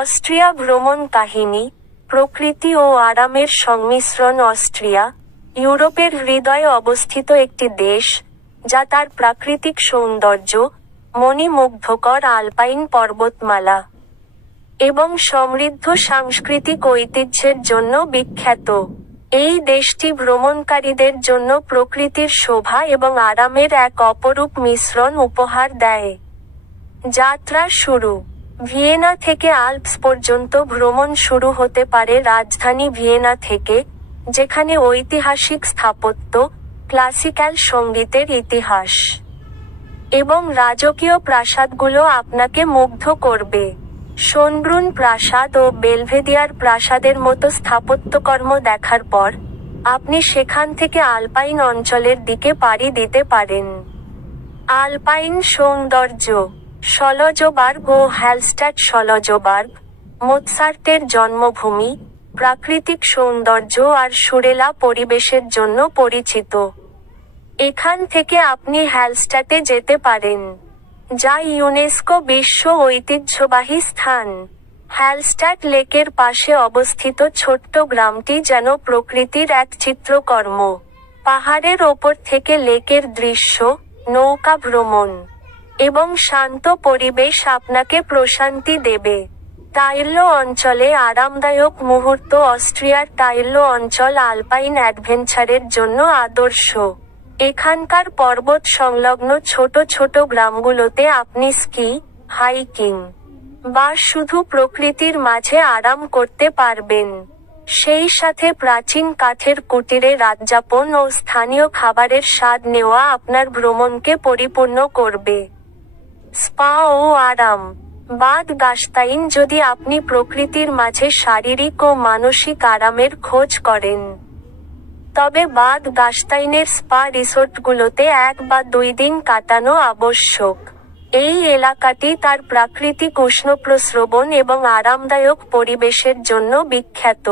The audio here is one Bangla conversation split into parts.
অস্ট্রিয়া ভ্রমণ কাহিনী, প্রকৃতি ও আরামের সংমিশ্রণ। অস্ট্রিয়া, ইউরোপের হৃদয়ে অবস্থিত একটি দেশ, যা তার প্রাকৃতিক সৌন্দর্য, মণিমুগ্ধকর আলপাইন পর্বতমালা এবং সমৃদ্ধ সাংস্কৃতিক ঐতিহ্যের জন্য বিখ্যাত। এই দেশটি ভ্রমণকারীদের জন্য প্রকৃতির শোভা এবং আরামের এক অপরূপ মিশ্রণ উপহার দেয়। যাত্রা শুরু। ভিয়েনা থেকে আল্পস পর্যন্ত ভ্রমণ শুরু হতে পারে রাজধানী ভিয়েনা থেকে, যেখানে ঐতিহাসিক স্থাপত্য, ক্লাসিক্যাল সঙ্গীতের ইতিহাস এবং রাজকীয় প্রাসাদগুলো আপনাকে মুগ্ধ করবে। শোনব্রুন প্রাসাদ ও বেলভেদিয়ার প্রাসাদের মতো স্থাপত্যকর্ম দেখার পর, আপনি সেখান থেকে আলপাইন অঞ্চলের দিকে পাড়ি দিতে পারেন। আলপাইন সৌন্দর্য। শলজবার্গ ও হ্যালস্টাড। শলজবার্গ, মোৎসার্টের জন্মভূমি, প্রাকৃতিক সৌন্দর্য আর সুরেলা পরিবেশের জন্য পরিচিত। এখান থেকে আপনি হ্যালস্টাটে যেতে পারেন, যা ইউনেস্কো বিশ্ব ঐতিহ্যবাহী স্থান। হ্যালস্টাট লেকের পাশে অবস্থিত ছোট্ট গ্রামটি যেন প্রকৃতির এক চিত্রকর্ম। পাহাড়ের ওপর থেকে লেকের দৃশ্য, নৌকা ভ্রমণ এবং শান্ত পরিবেশ আপনাকে প্রশান্তি দেবে। টাইরলো অঞ্চলে আরামদায়ক মুহূর্ত। অস্ট্রিয়ার টাইরলো অঞ্চল আলপাইন অ্যাডভেঞ্চারের জন্য আদর্শ। এখানকার পর্বত সংলগ্ন ছোট ছোট গ্রামগুলোতে আপনি স্কি, হাইকিং বা শুধু প্রকৃতির মাঝে আরাম করতে পারবেন। সেই সাথে প্রাচীন কাঠের কুটিরে রাতযাপন ও স্থানীয় খাবারের স্বাদ নেওয়া আপনার ভ্রমণকে পরিপূর্ণ করবে। স্পা ও আরাম। বাদ গাস্তাইন। যদি আপনি প্রকৃতির মাঝে শারীরিক ও মানসিক আরামের খোঁজ করেন, তবে বাদ গাস্তাইনের স্পা রিসোর্টগুলোতে 1 বা 2 দিন কাটানো আবশ্যক। এই এলাকাটি তার প্রাকৃতিক উষ্ণপ্রস্রবণ এবং আরামদায়ক পরিবেশের জন্য বিখ্যাত।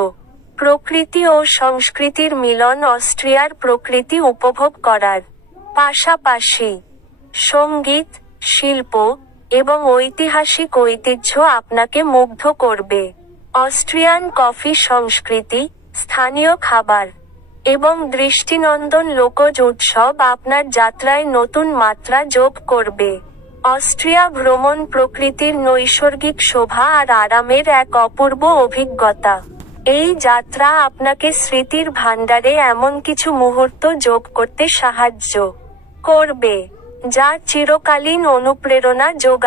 প্রকৃতি ও সংস্কৃতির মিলন। অস্ট্রিয়ার প্রকৃতি উপভোগ করার পাশাপাশি সঙ্গীত, শিল্প এবং ঐতিহাসিক ঐতিহ্য আপনাকে মুগ্ধ করবে। অস্ট্রিয়ান কফি সংস্কৃতি, স্থানীয় খাবার এবং দৃষ্টিনন্দন লোকজ উৎসব আপনার যাত্রায় নতুন মাত্রা যোগ করবে। অস্ট্রিয়া ভ্রমণ প্রকৃতির নৈসর্গিক শোভা আর আরামের এক অপূর্ব অভিজ্ঞতা। এই যাত্রা আপনাকে স্মৃতির ভাণ্ডারে এমন কিছু মুহূর্ত যোগ করতে সাহায্য করবে, যা চিরকালীন অনুপ্রেরণা যোগাবে।